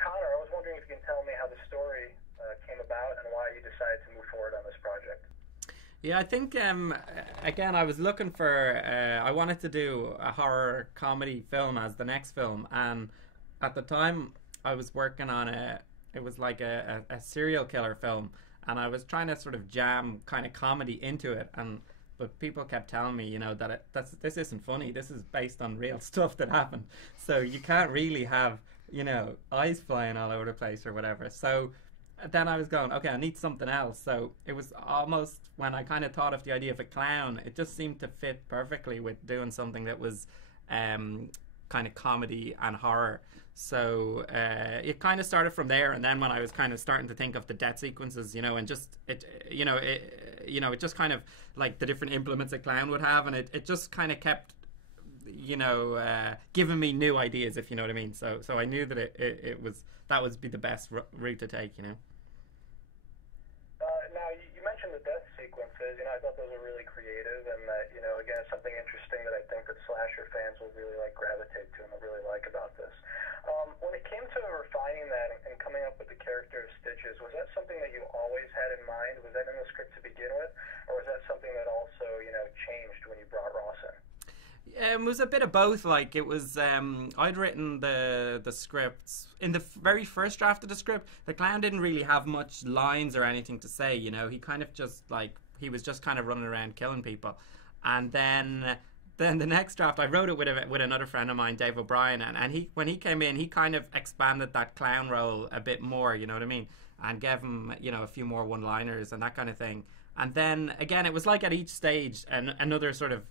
Connor, I was wondering if you can tell me how the story came about and why you decided to move forward on this project. Yeah, I think again I was looking for I wanted to do a horror comedy film as the next film, and at the time I was working on it was like a serial killer film, and I was trying to sort of jam kind of comedy into it, and but people kept telling me, that this isn't funny. This is based on real stuff that happened, so you can't really have eyes flying all over the place or whatever. So then I was going, okay, I need something else. So it was almost when I kind of thought of the idea of a clown, it just seemed to fit perfectly with doing something that was kind of comedy and horror. So it kind of started from there, and then when I was kind of starting to think of the death sequences, and just it just kind of like the different implements a clown would have, and it just kind of kept giving me new ideas, if you know what I mean. So I knew that it was that would be the best route to take. Now, you mentioned the death sequences. I thought those were really creative, and that, again, it's something interesting that I think that slasher fans will really gravitate to and will really like about this. When it came to refining that and coming up with the character of Stitches, was that something that you always had in mind? Was that in the script to begin with, or was that something that also, changed when you brought Ross in? It was a bit of both. Like it was, I'd written the scripts in the very first draft of the script. The clown didn't really have much lines or anything to say. He kind of just he was just kind of running around killing people. And then the next draft, I wrote it with another friend of mine, Dave O'Brien, and when he came in, he kind of expanded that clown role a bit more. You know what I mean? And gave him a few more one-liners and that kind of thing. And then again, it was like at each stage, another sort of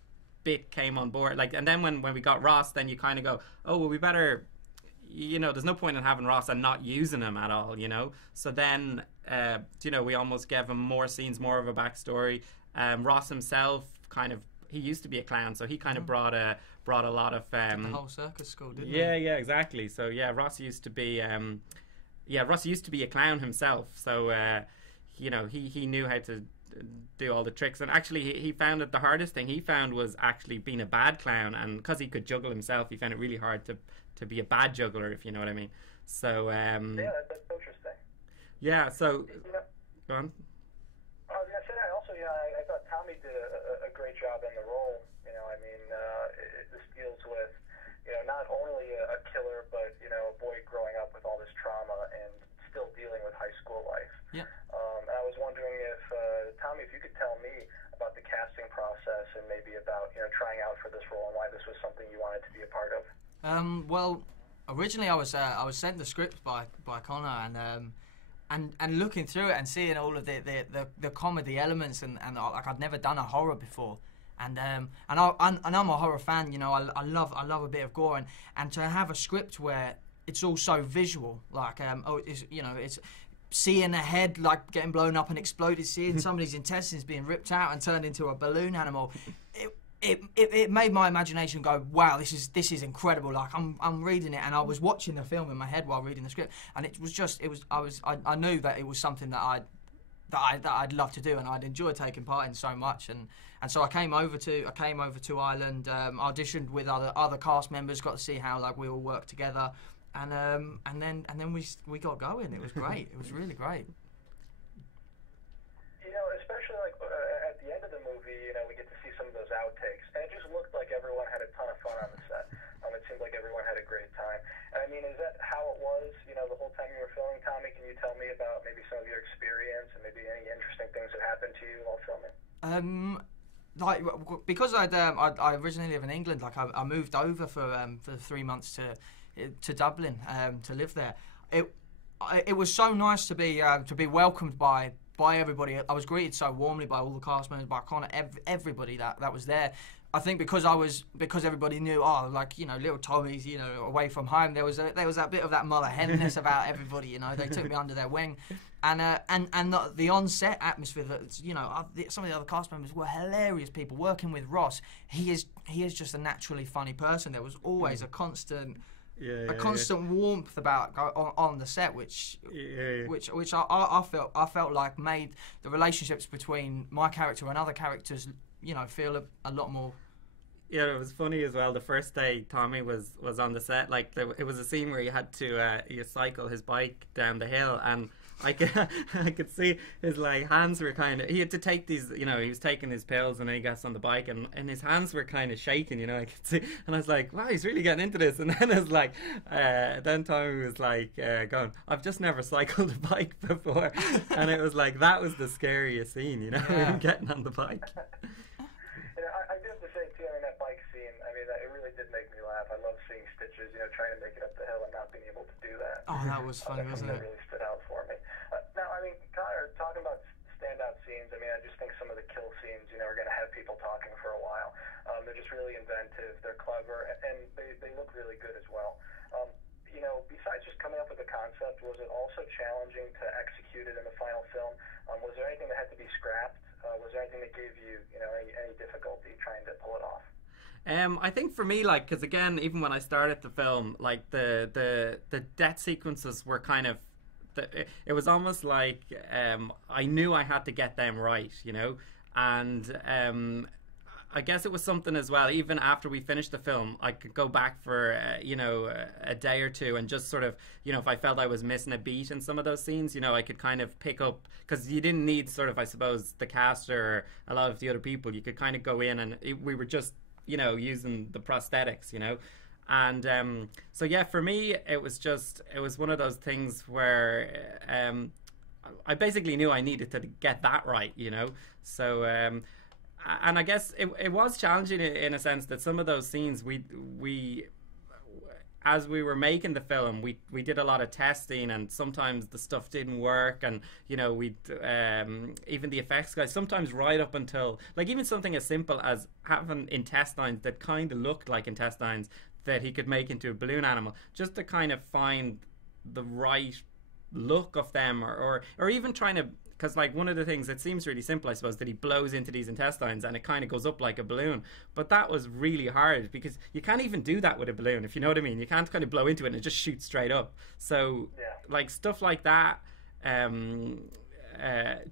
bit came on board, and then when we got Ross, then you kind of go, oh well, we better, there's no point in having Ross and not using him at all, so then we almost gave him more scenes, more of a backstory. Ross himself he used to be a clown, so he kind of brought a lot of the whole circus school, didn't he? Yeah, exactly. So Ross used to be a clown himself, so he knew how to do all the tricks, and actually he found that the hardest thing he found was actually being a bad clown, and because he could juggle himself, he found it really hard to be a bad juggler, if you know what I mean. So yeah, that's interesting. Yeah, so go on. I was gonna say that also. I thought Tommy did a great job in the role. This deals with not only a killer, but a boy growing up with all this trauma and still dealing with high school life. Yeah. And I was wondering if, Tommy, if you could tell me about the casting process and maybe about, trying out for this role and why this was something you wanted to be a part of. Well, originally I was sent the script by Conor, and looking through it and seeing all of the comedy elements, and I'd never done a horror before. And I'm a horror fan, I love a bit of gore, and to have a script where it's all so visual, it's seeing a head getting blown up and exploded, seeing somebody's intestines being ripped out and turned into a balloon animal. It made my imagination go, wow, this is incredible. I'm reading it, and I was watching the film in my head while reading the script, and I knew that it was something that I'd love to do, and I'd enjoy taking part in so much, and so I came over to Ireland, auditioned with other cast members, got to see how we all work together. And then we got going. It was great. It was really great. Especially at the end of the movie, we get to see some of those outtakes, and it just looked like everyone had a ton of fun on the set. It seemed like everyone had a great time. I mean, is that how it was? The whole time you were filming, Tommy? Can you tell me about maybe some of your experience and maybe any interesting things that happened to you while filming? Because I originally live in England. I moved over for 3 months to Dublin to live there. It was so nice to be welcomed by everybody. I was greeted so warmly by all the cast members, by Conor, everybody that was there. I think because everybody knew, little Tommy's, away from home. There was that bit of that mother henness about everybody. They took me under their wing, and the on-set atmosphere. Some of the other cast members were hilarious people. Working with Ross, he is just a naturally funny person. There was always a constant warmth about on the set, which I felt like made the relationships between my character and other characters, feel a lot more Yeah, it was funny as well. The first day Tommy was on the set, like it was a scene where he had to you cycle his bike down the hill, and I could I could see his like hands were kind of. He had to take these, you know, he was taking his pills, and then he gets on the bike, and his hands were kind of shaking, you know. I could see, and I was like, wow, he's really getting into this. And then it was like, then Tommy was like, going, I've just never cycled a bike before, and it was like that was the scariest scene, you know, him getting on the bike. I do have to say, too, I mean, that bike scene, I mean, it really did make me laugh. I love seeing Stitches, you know, trying to make it up the hill and not being able to do that. Oh, that was funny, wasn't it? That really stood out for me. Now, I mean, Conor, talking about standout scenes, I mean, I just think some of the kill scenes, you know, are going to have people talking for a while. They're just really inventive, they're clever, and they look really good as well. You know, besides just coming up with the concept, was it also challenging to execute it in the final film? Was there anything that had to be scrapped? Was there anything that gave you, you know, any difficulty trying to pull it off? I think for me, like, because again, even when I started the film, like the death sequences were kind of, it was almost like I knew I had to get them right, you know, and I guess it was something as well. Even after we finished the film, I could go back for you know, a day or two and just sort of, you know, if I felt I was missing a beat in some of those scenes, you know, I could kind of pick up, because you didn't need sort of, I suppose, the cast or a lot of the other people. You could kind of go in and we were just, you know, using the prosthetics, you know. And so yeah, for me it was one of those things where I basically knew I needed to get that right, you know. So and I guess it was challenging in a sense that some of those scenes we as we were making the film, we did a lot of testing, and sometimes the stuff didn't work, and you know, we'd even the effects guys sometimes right up until, like, even something as simple as having intestines that kind of looked like intestines that he could make into a balloon animal, just to kind of find the right look of them, or even trying to, because like one of the things that seems really simple, I suppose, that he blows into these intestines and it kind of goes up like a balloon, but that was really hard because you can't even do that with a balloon, if you know what I mean. You can't kind of blow into it and it just shoots straight up. So like stuff like that, do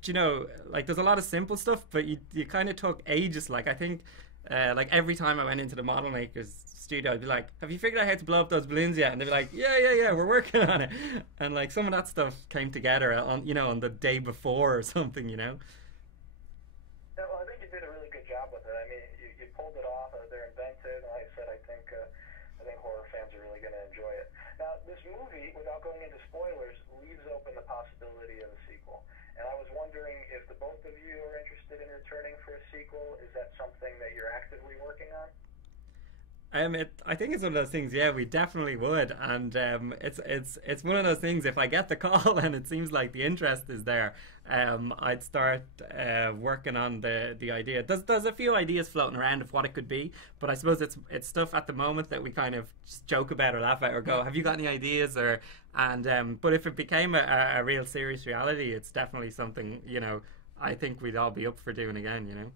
you know, like there's a lot of simple stuff, but you kind of took ages. Like I think like every time I went into the model maker's studio, I'd be like, have you figured out how to blow up those balloons yet? And they'd be like, yeah, we're working on it. And like some of that stuff came together on, you know, on the day before or something, you know. Yeah, well, I think you did a really good job with it. I mean, you pulled it off. They're inventive. And like I said, I think horror fans are really going to enjoy it. Now, this movie, without going into spoilers, leaves open the possibility of a sequel. And I was wondering if the both of you are interested in returning for a sequel. Is that something that you're actively working on? I think it's one of those things. Yeah, we definitely would, and it's one of those things. If I get the call and it seems like the interest is there, I'd start working on the idea. There's a few ideas floating around of what it could be, but I suppose it's stuff at the moment that we kind of just joke about or laugh at or go, have you got any ideas? But if it became a real serious reality, it's definitely something, you know, I think we'd all be up for doing again, you know.